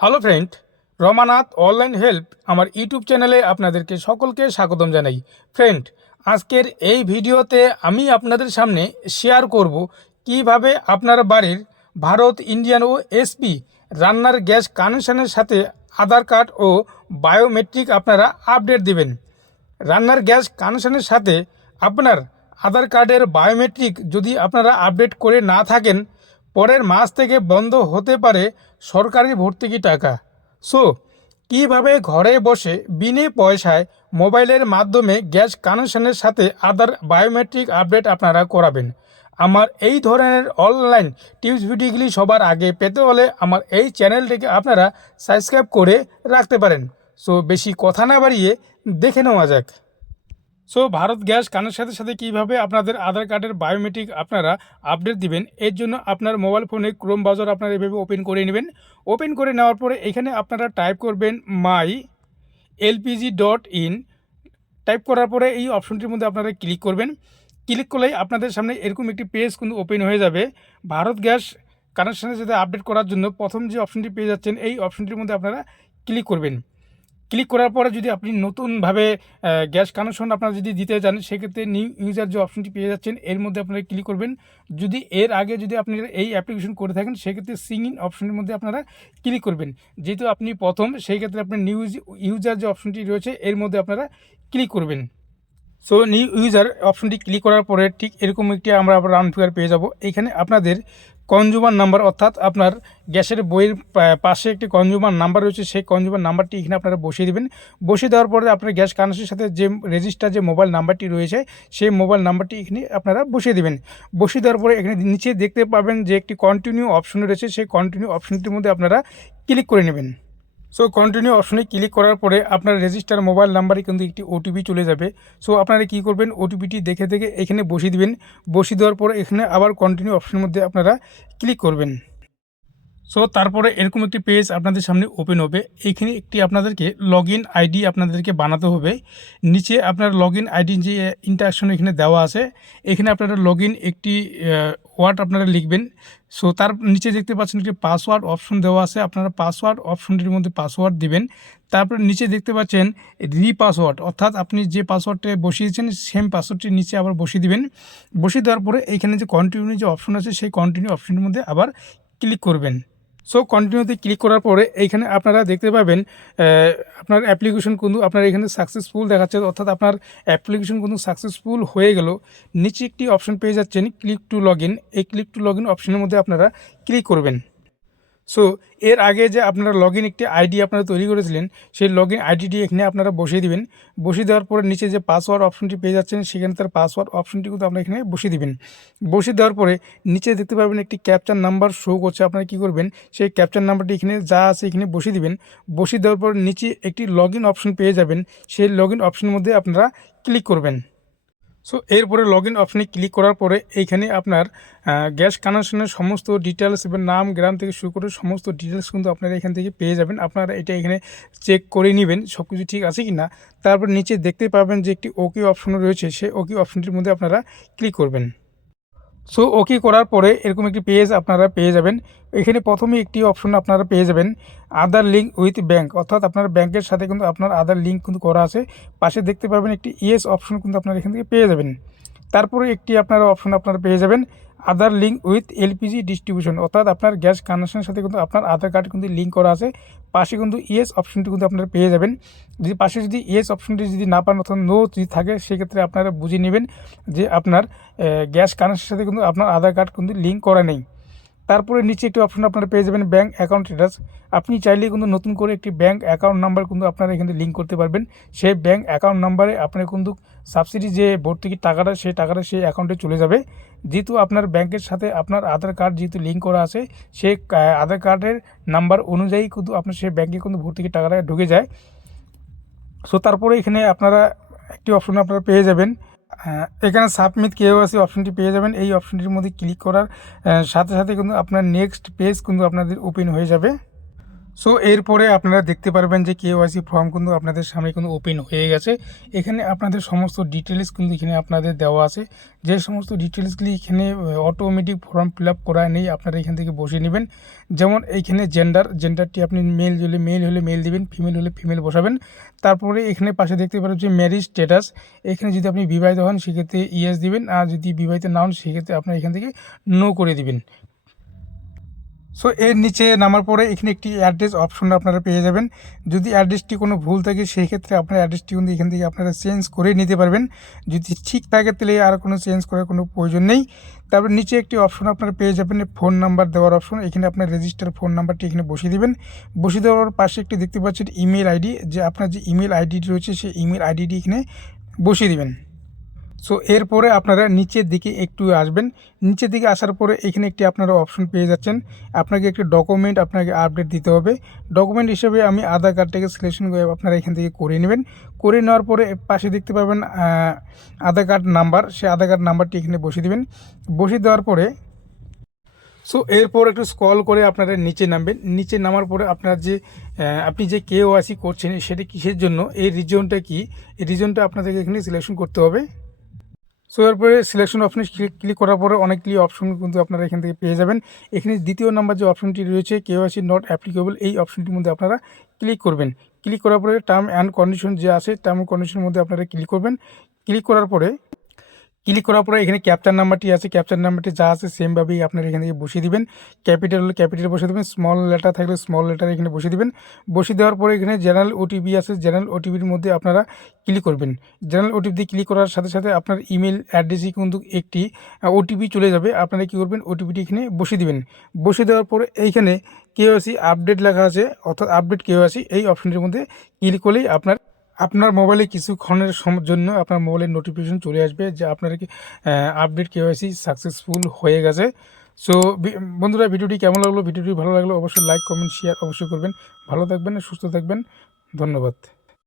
Hello friend, Ramanath online help আমার YouTube চ্যানেলে আপনাদেরকে সকলকে স্বাগতম জানাই। ফ্রেন্ড, আজকের এই ভিডিওতে আমি আপনাদের সামনে শেয়ার করব কীভাবে আপনার বাড়ির ভারত ইন্ডিয়ান ও এসপি রান্নার গ্যাস কানেকশানের সাথে আধার কার্ড ও বায়োমেট্রিক আপনারা আপডেট দিবেন। রান্নার গ্যাস কানেকশানের সাথে আপনার আধার কার্ডের বায়োমেট্রিক যদি আপনারা আপডেট করে না থাকেন পরের মাস থেকে বন্ধ হতে পারে সরকারি ভর্তুকি টাকা। সো, কীভাবে ঘরে বসে বিনে পয়সায় মোবাইলের মাধ্যমে গ্যাস কানেকশনের সাথে আদার বায়োমেট্রিক আপডেট আপনারা করাবেন? আমার এই ধরনের অনলাইন টিপস ভিডিওগুলি সবার আগে পেতে হলে আমার এই চ্যানেলটিকে আপনারা সাবস্ক্রাইব করে রাখতে পারেন। সো, বেশি কথা না বাড়িয়ে দেখে নেওয়া যাক। সো ভারত গ্যাস কানের সাথে সাথে কীভাবে আপনাদের আধার কার্ডের বায়োমেট্রিক আপনারা আপডেট দিবেন, এর জন্য আপনার মোবাইল ফোনে ক্রোম ব্রাউজার আপনারা এভাবে ওপেন করে নেবেন। ওপেন করে নেওয়ার পরে এখানে আপনারা টাইপ করবেন my LPG dot in type করার পরে এই অপশনটির মধ্যে আপনারা ক্লিক করবেন। ক্লিক করলেই আপনাদের সামনে এরকম একটি পেজ কিন্তু ওপেন হয়ে যাবে। ভারত গ্যাস কানেকশনের সাথে আপডেট করার জন্য প্রথম যে অপশনটি পেয়ে যাচ্ছেন, এই অপশনটির মধ্যে আপনারা ক্লিক করবেন। ক্লিক করার পরে যদি আপনি নতুনভাবে গ্যাস কানেকশন আপনারা যদি দিতে চান, সেক্ষেত্রে নিউ ইউজার যে অপশনটি পেয়ে যাচ্ছেন, এর মধ্যে আপনারা ক্লিক করবেন। যদি এর আগে যদি আপনি এই অ্যাপ্লিকেশন করে থাকেন, সেক্ষেত্রে সিং ইন অপশনের মধ্যে আপনারা ক্লিক করবেন। যেহেতু আপনি প্রথম সেই ক্ষেত্রে আপনার নিউ ইউজার যে অপশনটি রয়েছে, এর মধ্যে আপনারা ক্লিক করবেন। সো, নিউ ইউজার অপশনটি ক্লিক করার পরে ঠিক এরকম একটি আমরা আবার রাউন্ড ফিগার পেয়ে যাব। এখানে আপনাদের কনজিউমার নাম্বার, অর্থাৎ আপনার গ্যাসের বইয়ের পাশে একটি কনজিউমার নাম্বার রয়েছে, সেই কনজিউমার নাম্বারটি এখানে আপনারা বসিয়ে দেবেন। বসিয়ে দেওয়ার পরে আপনার গ্যাস কানেকশনের সাথে যে রেজিস্টার যে মোবাইল নাম্বারটি রয়েছে, সেই মোবাইল নাম্বারটি এখানে আপনারা বসিয়ে দেবেন। বসিয়ে দেওয়ার পরে এখানে নিচে দেখতে পাবেন যে একটি কন্টিনিউ অপশন রয়েছে, সেই কন্টিনিউ অপশনটির মধ্যে আপনারা ক্লিক করে নেবেন। সো কন্টিনিউ অপশনে ক্লিক করার পরে আপনার রেজিস্টার মোবাইল নাম্বারে কিন্তু একটি ওটিপি চলে যাবে। সো আপনারা কী করবেন? ওটিপিটি দেখে দেখে এখানে বসিয়ে দেবেন। বসিয়ে দেওয়ার পরে এখানে আবার কন্টিনিউ অপশনের মধ্যে আপনারা ক্লিক করবেন। সো তারপরে এরকম একটি পেজ আপনাদের সামনে ওপেন হবে। এইখানে একটি আপনাদেরকে লগ ইন আইডি আপনাদেরকে বানাতে হবে। নিচে আপনার লগ ইন আইডি যে ইন্টারাকশন এখানে দেওয়া আছে, এখানে আপনারা লগ ইন একটি ওয়ার্ড আপনারা লিখবেন। সো তার নিচে দেখতে পাচ্ছেন একটি পাসওয়ার্ড অপশন দেওয়া আছে। আপনারা পাসওয়ার্ড অপশনটির মধ্যে পাসওয়ার্ড দিবেন। তারপর নিচে দেখতে পাচ্ছেন রি পাসওয়ার্ড অর্থাৎ আপনি যে পাসওয়ার্ডটা বসিয়েছেন সেম পাসওয়ার্ডটি নিচে আবার বসিয়ে দিবেন। বসিয়ে দেওয়ার পরে এইখানে যে কন্টিনিউ যে অপশন আছে, সেই কন্টিনিউ অপশনের মধ্যে আবার ক্লিক করবেন। সো কন্টিনিউতে ক্লিক করার পরে এইখানে আপনারা দেখতে পাবেন আপনার অ্যাপ্লিকেশন কিন্তু আপনার এখানে সাকসেসফুল দেখাচ্ছে। অর্থাৎ আপনার অ্যাপ্লিকেশন কিন্তু সাকসেসফুল হয়ে গেল। নিচে একটি অপশন পেয়ে যাচ্ছেন ক্লিক টু লগ এই ক্লিক টু লগ অপশনের মধ্যে আপনারা ক্লিক করবেন। সো এর আগে যে আপনারা লগ ইন একটি আইডি আপনারা তৈরি করেছিলেন, সেই লগ ইন আইডিটি এখানে আপনারা বসিয়ে দিবেন। বসিয়ে দেওয়ার পরে নিচে যে পাসওয়ার্ড অপশনটি পেয়ে যাচ্ছেন, সেখানে তার পাসওয়ার্ড অপশনটি কিন্তু আপনারা এখানে বসিয়ে দিবেন। বসিয়ে দেওয়ার পরে নিচে দেখতে পাবেন একটি ক্যাপচার নাম্বার শো করছে, আপনারা কী করবেন? সেই ক্যাপচার নাম্বারটি এখানে যা আছে এখানে বসিয়ে দিবেন। বসিয়ে দেওয়ার পর নিচে একটি লগ ইন অপশন পেয়ে যাবেন। সেই লগ ইন অপশনের মধ্যে আপনারা ক্লিক করবেন। সো এরপরে লগ ইন অপশনে ক্লিক করার পরে এইখানে আপনার গ্যাস কানেকশনের সমস্ত ডিটেলস এবং নাম, গ্রাম থেকে শুরু করে সমস্ত ডিটেলস কিন্তু আপনারা এখান থেকে পেয়ে যাবেন। আপনারা এটা এখানে চেক করে নেবেন সব কিছু ঠিক আছে কি না তারপর নিচে দেখতে পাবেন যে একটি ওকে অপশন রয়েছে। সেই ওকে অপশনটির মধ্যে আপনারা ক্লিক করবেন। সো ওকে করার পরে এরকম একটি পেজ আপনারা পেয়ে যাবেন। এখানে প্রথমে একটি অপশন আপনারা পেয়ে যাবেন আদার লিঙ্ক উইথ ব্যাঙ্ক অর্থাৎ আপনার ব্যাংকের সাথে কিন্তু আপনার আদার লিঙ্ক কিন্তু করা আছে। পাশে দেখতে পাবেন একটি ইয়েস অপশন কিন্তু আপনারা এখান থেকে পেয়ে যাবেন। তারপরে একটি আপনারা অপশন আপনারা পেয়ে যাবেন Aadhaar link with LPG distribution অর্থাৎ আপনার গ্যাস কানেকশনের সাথে কিন্তু আপনার আধার কার্ড কিন্তু লিঙ্ক করা আছে। পাশে কিন্তু ইয়েস অপশনটি কিন্তু আপনারা পেয়ে যাবেন। যদি পাশে যদি ইয়েস অপশনটি যদি না পান, অর্থাৎ নো যদি থাকে, সেক্ষেত্রে আপনারা বুঝে নেবেন যে আপনার গ্যাস কানেকশনের সাথে কিন্তু আপনার আধার কার্ড কিন্তু লিঙ্ক করা নেই। তারপরে নিচে একটি অপশন আপনারা পেয়ে যাবেন ব্যাঙ্ক অ্যাকাউন্ট স্ট্যাটাস আপনি চাইলে কিন্তু নতুন করে একটি ব্যাঙ্ক অ্যাকাউন্ট নাম্বার কিন্তু আপনারা এখানে লিঙ্ক করতে পারবেন। সেই ব্যাঙ্ক অ্যাকাউন্ট নাম্বারে আপনার কিন্তু সাবসিডি যে ভর্তুকির টাকাটা, সেই টাকাটা সেই অ্যাকাউন্টে চলে যাবে। যেহেতু আপনার ব্যাংকের সাথে আপনার আধার কার্ড যেহেতু লিঙ্ক করা আছে, সে আধার কার্ডের নাম্বার অনুযায়ী কিন্তু আপনার সেই ব্যাঙ্কে কিন্তু ভর্তুকির টাকাটা ঢুকে যায়। সো তারপরে এখানে আপনারা একটি অপশন আপনারা পেয়ে যাবেন। এখানে সাবমিট কেওয়াইসি অপশনটি পেয়ে যাবেন। এই অপশনটির মধ্যে ক্লিক করার সাথে সাথে কিন্তু আপনার নেক্সট পেজ কিন্তু আপনাদের ওপেন হয়ে যাবে। সো এরপরে আপনারা দেখতে পারবেন যে কেওয়াইসি ফর্ম কিন্তু আপনাদের সামনে কিন্তু ওপেন হয়ে গেছে। এখানে আপনাদের সমস্ত ডিটেলস কিন্তু এখানে আপনাদের দেওয়া আছে। যে সমস্ত ডিটেলসগুলি এখানে অটোমেটিক ফর্ম ফিল আপ করা নেই, আপনারা এখান থেকে বসে নেবেন। যেমন এইখানে জেন্ডার জেন্ডারটি আপনি মেল হলে মেল হলে মেল দিবেন ফিমেল হলে ফিমেল বসাবেন। তারপরে এখানে পাশে দেখতে পারেন যে ম্যারিজ স্ট্যাটাস এখানে যদি আপনি বিবাহিত হন, সেক্ষেত্রে ইয়েস দিবেন। আর যদি বিবাহিত না হন, সেক্ষেত্রে আপনার এখান থেকে নো করে দিবেন। সো এর নিচে নামার পরে এখানে একটি অ্যাড্রেস অপশন আপনারা পেয়ে যাবেন। যদি অ্যাড্রেসটি কোনো ভুল থাকে, সেই ক্ষেত্রে আপনার অ্যাড্রেসটি কিন্তু এখান থেকে আপনারা চেঞ্জ করে নিতে পারবেন। যদি ঠিক থাকে, তাহলে আর কোনো চেঞ্জ করার কোনো প্রয়োজন নেই। তারপর নিচে একটি অপশন আপনারা পেয়ে যাবেন ফোন নাম্বার দেওয়ার অপশন এখানে আপনার রেজিস্টার ফোন নাম্বারটি এখানে বসিয়ে দেবেন। বসিয়ে দেওয়ার পাশে একটি দেখতে পাচ্ছেন ইমেল আইডি যে আপনার যে ইমেল আইডিটি রয়েছে, সেই ইমেল আইডিটি এখানে বসিয়ে দিবেন। সো এরপরে আপনারা নিচের দিকে একটু আসবেন। নিচের দিকে আসার পরে এখানে একটি আপনারা অপশন পেয়ে যাচ্ছেন। আপনাকে একটি ডকুমেন্ট আপনাকে আপডেট দিতে হবে। ডকুমেন্ট হিসেবে আমি আধার কার্ডটাকে সিলেকশন করে আপনারা এখান থেকে করে নেবেন। করে নেওয়ার পরে পাশে দেখতে পাবেন আধার কার্ড নাম্বার সেই আধার কার্ড নাম্বারটি এখানে বসিয়ে দেবেন। বসিয়ে দেওয়ার পরে সো এরপর একটু স্ক্রল করে আপনারা নিচে নামবেন। নিচে নামার পরে আপনার যে আপনি যে কে ওয়াসি করছেন, সেটা কিসের জন্য? এই রিজনটা কি? এই রিজনটা আপনাদেরকে এখানে সিলেকশন করতে হবে। সো এরপরে সিলেকশন অপশনে ক্লিক করার পরে অনেকগুলি অপশন কিন্তু আপনারা এখান থেকে পেয়ে যাবেন। এখানে দ্বিতীয় নাম্বার যে অপশনটি রয়েছে কেওয়াইসি নট অ্যাপ্লিকেবল এই অপশনটির মধ্যে আপনারা ক্লিক করবেন। ক্লিক করার পরে টার্ম অ্যান্ড কন্ডিশন যে আছে টার্ম কন্ডিশনের মধ্যে আপনারা ক্লিক করবেন। ক্লিক করার পরে ক্লিক করার পরে এখানে ক্যাপচার নাম্বারটি আছে। ক্যাপচার নাম্বারটি যা আছে সেমভাবেই আপনারা এখান থেকে বসিয়ে দিবেন। ক্যাপিটাল হলে ক্যাপিটাল বসে দেবেন। স্মল লেটার থাকলে স্মল লেটার এখানে বসিয়ে দিবেন। বসিয়ে দেওয়ার পরে এখানে জেনারেল ওটিপি আছে। জেনারেল ওটিপির মধ্যে আপনারা ক্লিক করবেন। জেনারেল ওটিপি ক্লিক করার সাথে সাথে আপনার ইমেল অ্যাড্রেসে কিন্তু একটি ওটিপি চলে যাবে। আপনারা কী করবেন? ওটিপিটি এখানে বসিয়ে দিবেন। বসিয়ে দেওয়ার পরে এইখানে কেওয়াইসি আপডেট লেখা আছে। অর্থাৎ আপডেট কেওয়াইসি এই অপশনটির মধ্যে ক্লিক করলেই আপনার আপনার মোবাইলে কিছুক্ষণের জন্য আপনার মোবাইলের নোটিফিকেশন চলে আসবে যে আপনার কি আপডেট কেওয়াইসি সাকসেসফুল হয়ে গেছে। সো বন্ধুরা, ভিডিওটি কেমন লাগল? ভিডিওটি ভালো লাগল অবশ্যই লাইক কমেন্ট শেয়ার অবশ্যই করবেন। ভালো থাকবেন, সুস্থ থাকবেন। ধন্যবাদ।